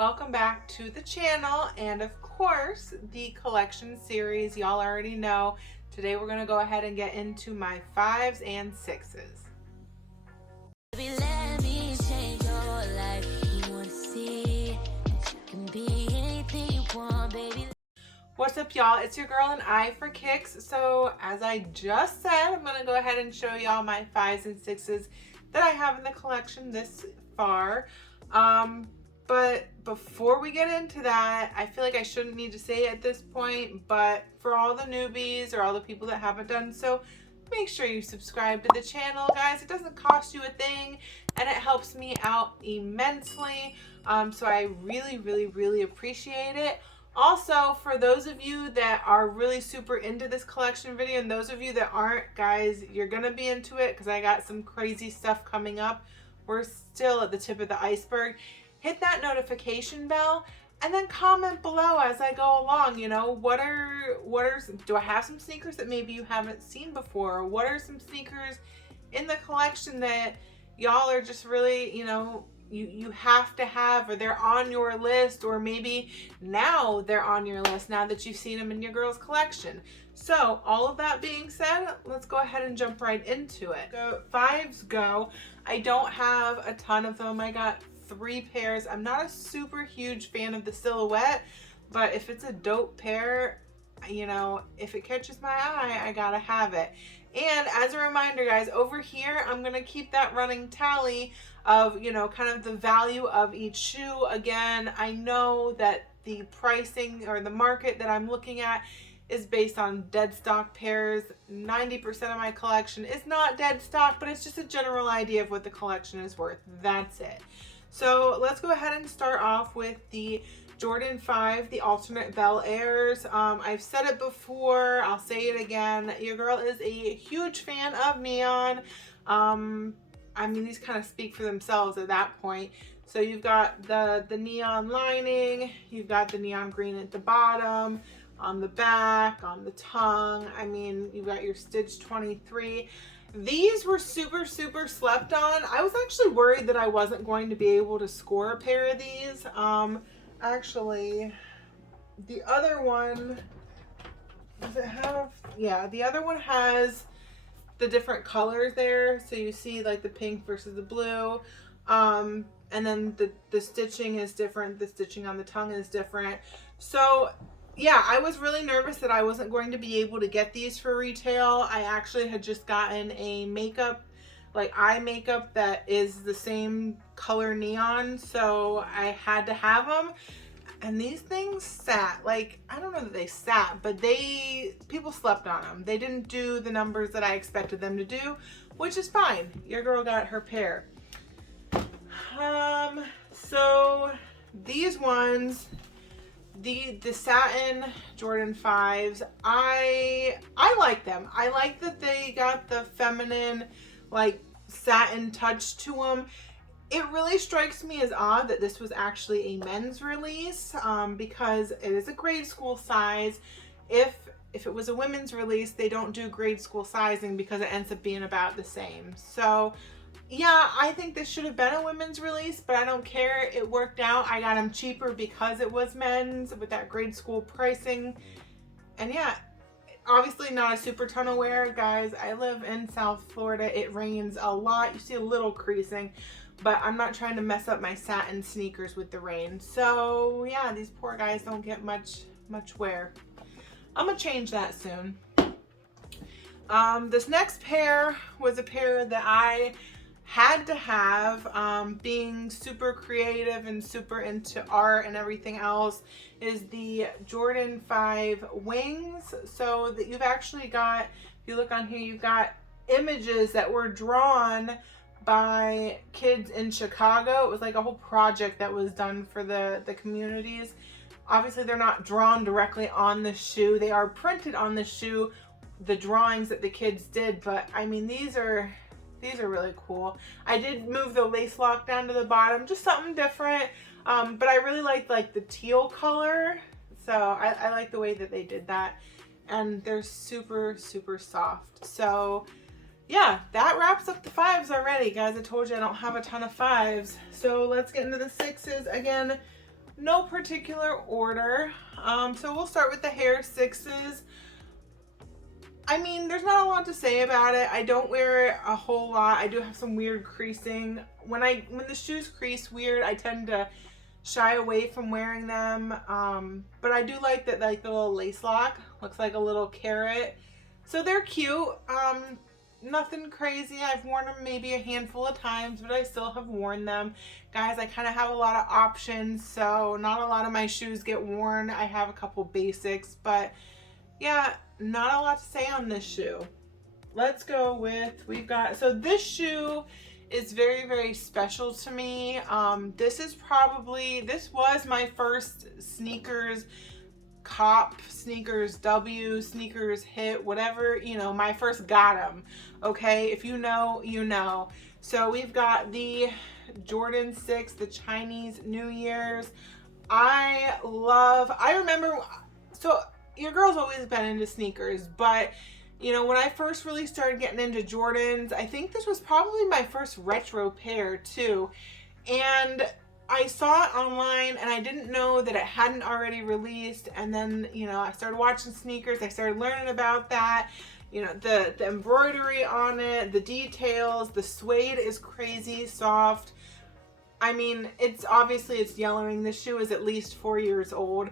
Welcome back to the channel and of course the collection series. Y'all already know. Today we're going to go ahead and get into my 5s and 6s. Baby, let me change your life. You want to see that you can be anything you want, baby. What's up, y'all? It's your girl AnEyeIVKicks. So as I just said, I'm going to go ahead and show y'all my 5s and 6s that I have in the collection this far. But before we get into that, I feel like I shouldn't need to say it at this point, but for all the newbies or all the people that haven't done so, make sure you subscribe to the channel, guys. It doesn't cost you a thing and it helps me out immensely. So I really appreciate it. Also, for those of you that are really super into this collection video and those of you that aren't, guys, you're gonna be into it because I got some crazy stuff coming up. We're still at the tip of the iceberg. Hit that notification bell and then comment below as I go along. You know, do I have some sneakers that maybe you haven't seen before? Or what are some sneakers in the collection that y'all are just really, you know, you have to have, or they're on your list, or maybe now they're on your list now that you've seen them in your girl's collection. So all of that being said, let's go ahead and jump right into it. 5s go. I don't have a ton of them. I got 3 pairs. I'm not a super huge fan of the silhouette, but if it's a dope pair, you know, if it catches my eye, I gotta have it. And as a reminder, guys, over here, I'm gonna keep that running tally of, you know, kind of the value of each shoe. Again, I know that the pricing or the market that I'm looking at is based on dead stock pairs. 90% of my collection is not dead stock, but it's just a general idea of what the collection is worth. That's it. So let's go ahead and start off with the Jordan 5, the alternate Bel Airs. I've said it before, I'll say it again. Your girl is a huge fan of neon. I mean, these kind of speak for themselves at that point. So you've got the neon lining, you've got the neon green at the bottom, on the back, on the tongue. I mean, you've got your Stitch 23. These were super slept on. I was actually worried that I wasn't going to be able to score a pair of these. Actually, the other one, does it have, yeah, the other one has the different colors there. So you see like the pink versus the blue. And then the stitching is different. The stitching on the tongue is different. So yeah, I was really nervous that I wasn't going to be able to get these for retail. I actually had just gotten a makeup, like eye makeup that is the same color neon, so I had to have them. And these things sat, like, I don't know that they sat, but people slept on them. They didn't do the numbers that I expected them to do, which is fine. Your girl got her pair. So these ones, the Satin Jordan 5s, I like them. I like that they got the feminine, like, satin touch to them. It really strikes me as odd that this was actually a men's release, because it is a grade school size. If it was a women's release, they don't do grade school sizing because it ends up being about the same. So yeah, I think this should have been a women's release, but I don't care. It worked out. I got them cheaper because it was men's with that grade school pricing. And yeah, obviously not a super ton of wear, guys. I live in South Florida. It rains a lot. You see a little creasing, but I'm not trying to mess up my satin sneakers with the rain. So yeah, these poor guys don't get much wear. I'm gonna change that soon. This next pair was a pair that I had to have, being super creative and super into art and everything else, is the Jordan 5 wings. So that you've actually got, if you look on here, you've got images that were drawn by kids in Chicago. It was like a whole project that was done for the communities. Obviously they're not drawn directly on the shoe. They are printed on the shoe, the drawings that the kids did, but I mean, these are really cool. I did move the lace lock down to the bottom, just something different. But I really like the teal color. So I like the way that they did that. And they're super soft. So yeah, that wraps up the 5s already, guys. I told you I don't have a ton of 5s. So let's get into the 6s. Again, no particular order. So we'll start with the Hair 6s. I mean, there's not a lot to say about it. I don't wear it a whole lot. I do have some weird creasing. When the shoes crease weird, I tend to shy away from wearing them. But I do like that, like the little lace lock looks like a little carrot. So they're cute. Nothing crazy. I've worn them maybe a handful of times, but I still have worn them. Guys, I kind of have a lot of options, so not a lot of my shoes get worn. I have a couple basics, but yeah, not a lot to say on this shoe. Let's go with, so this shoe is very, very special to me. This was my first sneakers cop, sneakers W, sneakers hit, whatever, you know, my first got them. Okay, if you know, you know. So we've got the Jordan 6, the Chinese New Year's. I remember, so your girl's always been into sneakers, but you know, when I first really started getting into Jordans, I think this was probably my first retro pair too. And I saw it online and I didn't know that it hadn't already released. And then, you know, I started watching sneakers. I started learning about that. You know, the embroidery on it, the details, the suede is crazy soft. I mean, it's yellowing. This shoe is at least 4 years old,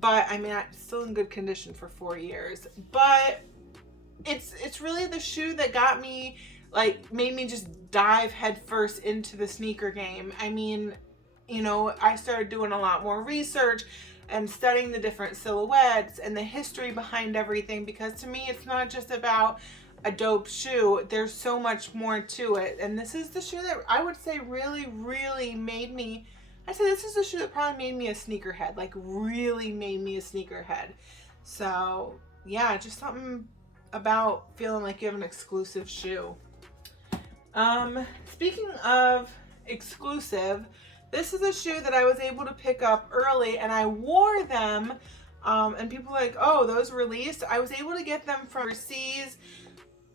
but I mean, it's still in good condition for 4 years. But it's really the shoe that got me, like, made me just dive headfirst into the sneaker game. I mean, you know, I started doing a lot more research and studying the different silhouettes and the history behind everything, because to me, it's not just about a dope shoe. There's so much more to it. And this is the shoe that I would say really, really made me, this is the shoe that probably made me a sneakerhead, like really made me a sneakerhead. So yeah, just something about feeling like you have an exclusive shoe. Speaking of exclusive, this is a shoe that I was able to pick up early and I wore them, and people were like, oh, those released? I was able to get them from overseas.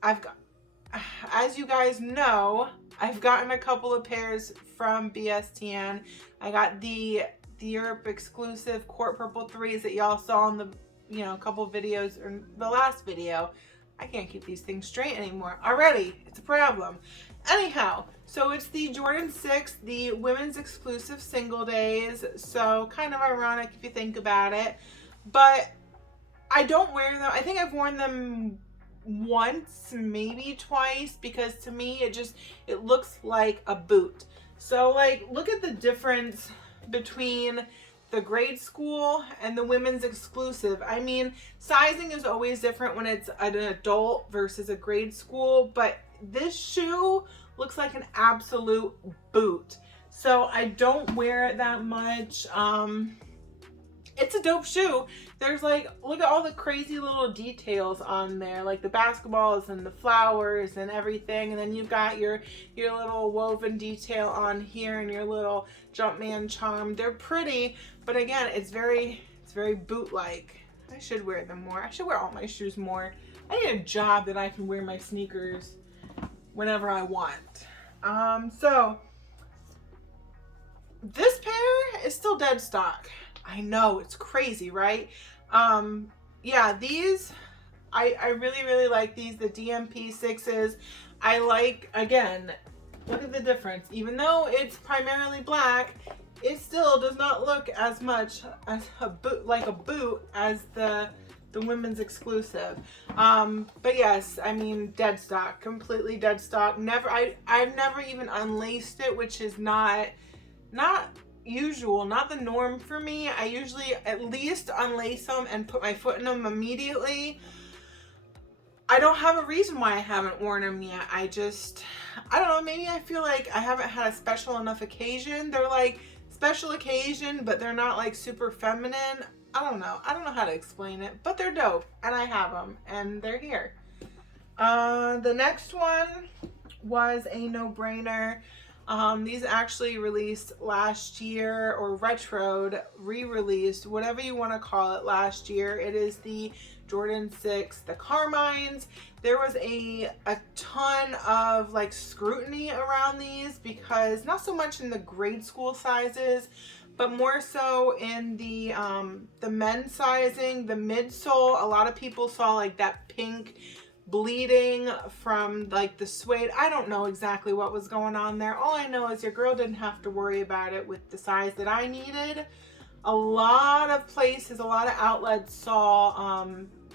As you guys know, I've gotten a couple of pairs from BSTN. I got the Europe exclusive Court Purple 3s that y'all saw in the, you know, a couple videos, or the last video. I can't keep these things straight anymore already. It's a problem. Anyhow, so it's the Jordan 6, the women's exclusive single days. So kind of ironic if you think about it. But I don't wear them. I think I've worn them once, maybe twice, because to me it looks like a boot. So like, look at the difference between the grade school and the women's exclusive. I mean, sizing is always different when it's an adult versus a grade school, but this shoe looks like an absolute boot. So I don't wear it that much. It's a dope shoe. There's like, look at all the crazy little details on there, like the basketballs and the flowers and everything. And then you've got your little woven detail on here and your little Jumpman charm. They're pretty, but again, it's very boot-like. I should wear them more. I should wear all my shoes more. I need a job that I can wear my sneakers whenever I want. So this pair is still dead stock. I know, it's crazy, right? Yeah, these, I really, really like these, the DMP 6s. I like, again, look at the difference. Even though it's primarily black, it still does not look as much as a boot, like a boot, as the women's exclusive. But yes, I mean, dead stock, completely dead stock. I've never even unlaced it, which is not usual, not the norm for me. I usually at least unlace them and put my foot in them immediately. I don't have a reason why I haven't worn them yet. I don't know, maybe I feel like I haven't had a special enough occasion. They're like special occasion, but they're not like super feminine. I don't know how to explain it, but they're dope and I have them and they're here. The next one was a no-brainer. These actually released last year, or retroed, re-released, whatever you want to call it, last year. It is the Jordan 6, the Carmines. There was a ton of like scrutiny around these, because not so much in the grade school sizes, but more so in the men's sizing, the midsole. A lot of people saw like that pink bleeding from like the suede. I don't know exactly what was going on there. All I know is your girl didn't have to worry about it with the size that I needed. A lot of places, a lot of outlets saw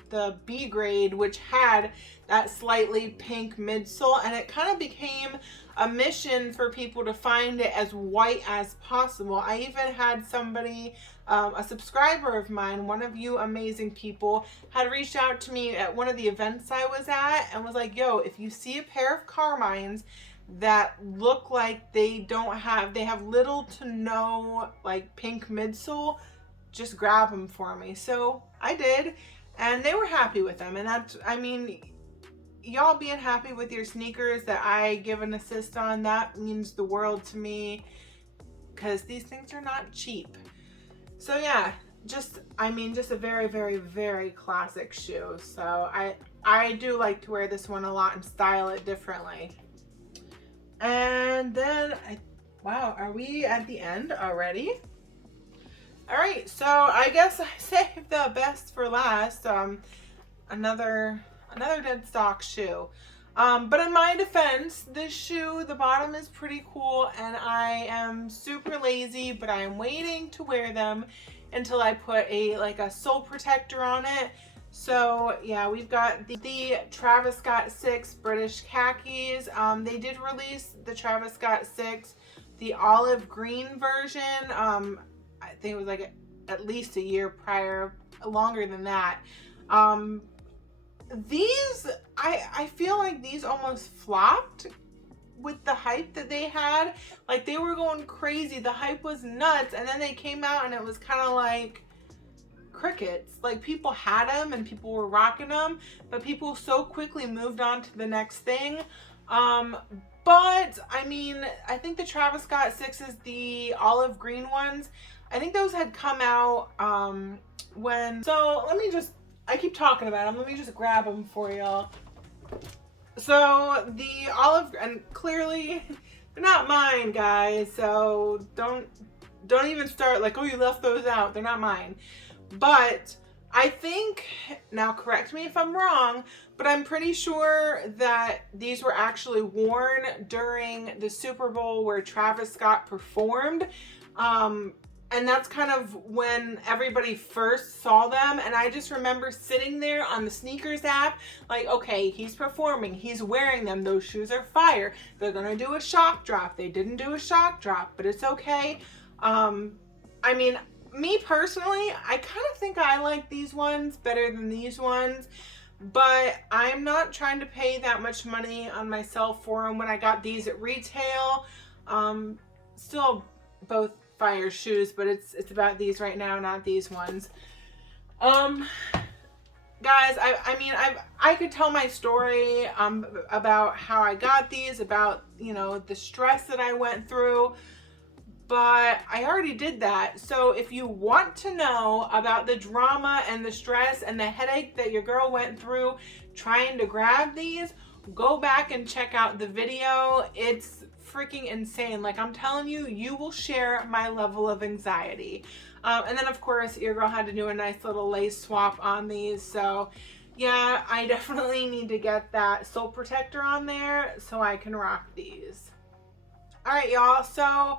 the B grade, which had that slightly pink midsole, and it kind of became a mission for people to find it as white as possible. I even had somebody, a subscriber of mine, one of you amazing people, had reached out to me at one of the events I was at and was like, yo, if you see a pair of Carmines that look like they have little to no like pink midsole, just grab them for me. So I did, and they were happy with them. And that's, I mean, y'all being happy with your sneakers that I give an assist on, that means the world to me, because these things are not cheap. So yeah, just a very, very, very classic shoe. So I do like to wear this one a lot and style it differently. And then, wow, are we at the end already? All right, so I guess I saved the best for last. Another dead stock shoe. But in my defense, this shoe, the bottom is pretty cool, and I am super lazy, but I am waiting to wear them until I put a sole protector on it. So yeah, we've got the Travis Scott 6 British khakis. They did release the Travis Scott 6, the olive green version. I think it was like at least a year prior, longer than that. These, I feel like these almost flopped with the hype that they had. Like, they were going crazy. The hype was nuts, and then they came out and it was kind of like crickets. Like, people had them and people were rocking them, but people so quickly moved on to the next thing. But I mean, I think the Travis Scott 6s, the olive green ones, I think those had come out so I keep talking about them. Let me just grab them for y'all. So the olive, and clearly they're not mine, guys. So don't even start like, oh, you left those out. They're not mine. But I think, now correct me if I'm wrong, but I'm pretty sure that these were actually worn during the Super Bowl where Travis Scott performed. And that's kind of when everybody first saw them. And I just remember sitting there on the sneakers app, like, okay, he's performing, he's wearing them, those shoes are fire. They're gonna do a shock drop. They didn't do a shock drop, but it's okay. I mean, me personally, I kind of think I like these ones better than these ones, but I'm not trying to pay that much money on myself for them when I got these at retail. Still both fire shoes, but it's about these right now, not these ones. Guys, I could tell my story about how I got these, about, you know, the stress that I went through, but I already did that. So if you want to know about the drama and the stress and the headache that your girl went through trying to grab these, go back and check out the video. It's freaking insane. Like, I'm telling you, you will share my level of anxiety. And then of course your girl had to do a nice little lace swap on these. So yeah, I definitely need to get that sole protector on there so I can rock these. All right, y'all. So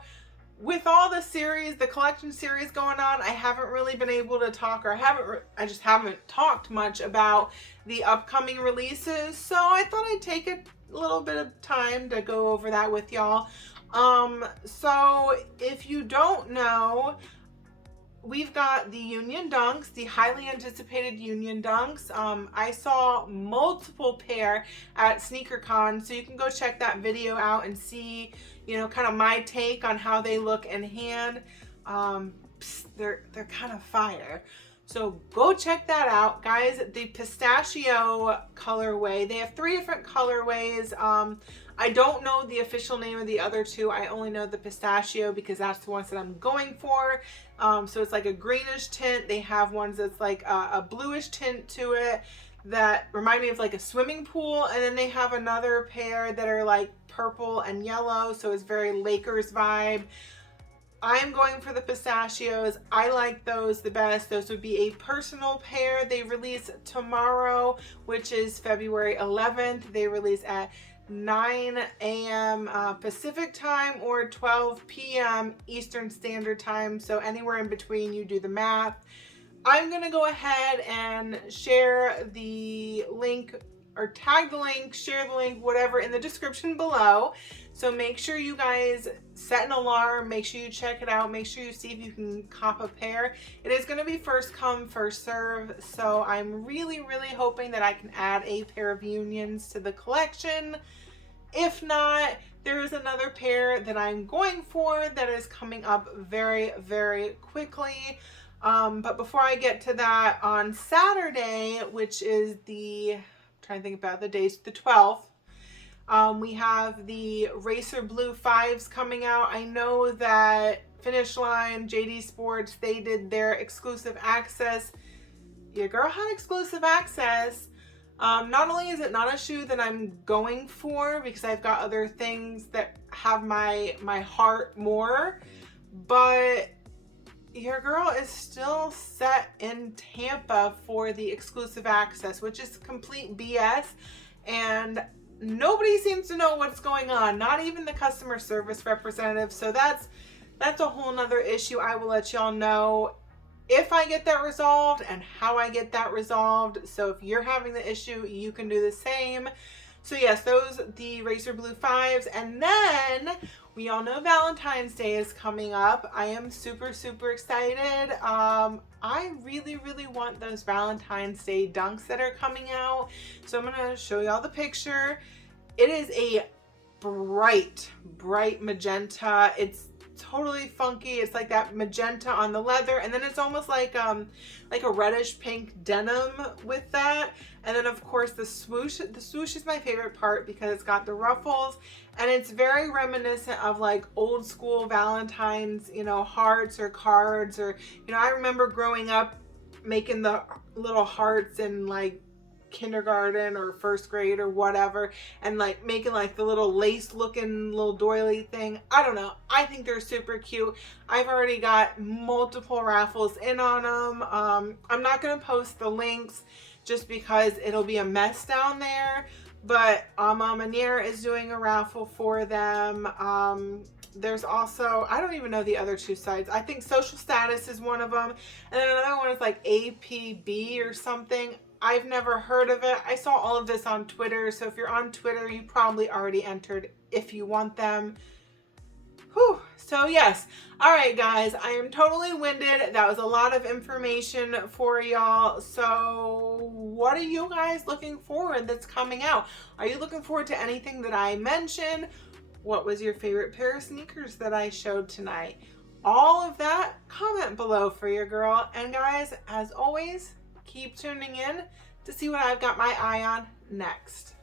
with all the series, the collection series going on, I haven't really been able to talk, or I just haven't talked much about the upcoming releases. So I thought I'd take a little bit of time to go over that with y'all. So if you don't know, we've got the Union Dunks, the highly anticipated Union Dunks. I saw multiple pair at SneakerCon, so you can go check that video out and see, you know, kind of my take on how they look in hand. They're kind of fire. So go check that out, guys. The pistachio colorway, they have 3 different colorways. I don't know the official name of the other 2. I only know the pistachio because that's the ones that I'm going for. So it's like a greenish tint. They have ones that's like a bluish tint to it that remind me of like a swimming pool. And then they have another pair that are like purple and yellow. So it's very Lakers vibe. I'm going for the pistachios. I like those the best. Those would be a personal pair. They release tomorrow, which is February 11th. They release at 9 a.m. Pacific time or 12 p.m. Eastern Standard Time. So anywhere in between, you do the math. I'm going to go ahead and share the link or tag the link, share the link, whatever in the description below. So make sure you guys set an alarm, make sure you check it out, make sure you see if you can cop a pair. It is going to be first come, first serve. So I'm really, really hoping that I can add a pair of unions to the collection. If not, there is another pair that I'm going for that is coming up very, very quickly. But before I get to that, on Saturday, which is I'm trying to think about the days, the 12th, we have the Racer Blue 5s coming out. I know that Finish Line, JD Sports, they did their exclusive access. Your girl had exclusive access. Not only is it not a shoe that I'm going for because I've got other things that have my heart more, but your girl is still set in Tampa for the exclusive access, which is complete BS, and nobody seems to know what's going on, not even the customer service representative. So that's a whole nother issue. I will let y'all know if I get that resolved and how I get that resolved. So if you're having the issue, you can do the same. So yes, the Racer Blue 5s. And then we all know Valentine's Day is coming up. I am super, super excited. I really, really want those Valentine's Day dunks that are coming out. So I'm going to show y'all the picture. It is a bright, bright magenta. It's totally funky. It's like that magenta on the leather, and then it's almost like a reddish pink denim with that. And then of course the swoosh. The swoosh is my favorite part because it's got the ruffles, and it's very reminiscent of like old school Valentine's, hearts or cards, or I remember growing up making the little hearts in like kindergarten or first grade or whatever, and like making like the little lace looking little doily thing. I don't know, I think they're super cute. I've already got multiple raffles in on them. I'm not going to post the links just because it'll be a mess down there, but Manier is doing a raffle for them. There's also, I don't even know the other two sites. I think Social Status is one of them, and then another one is like APB or something. I've never heard of it. I saw all of this on Twitter, so if you're on Twitter, you probably already entered if you want them. Whew. So yes. All right, guys, I am totally winded. That was a lot of information for y'all. So what are you guys looking forward that's coming out? Are you looking forward to anything that I mentioned? What was your favorite pair of sneakers that I showed tonight? All of that, comment below for your girl. And guys, as always, keep tuning in to see what I've got my eye on next.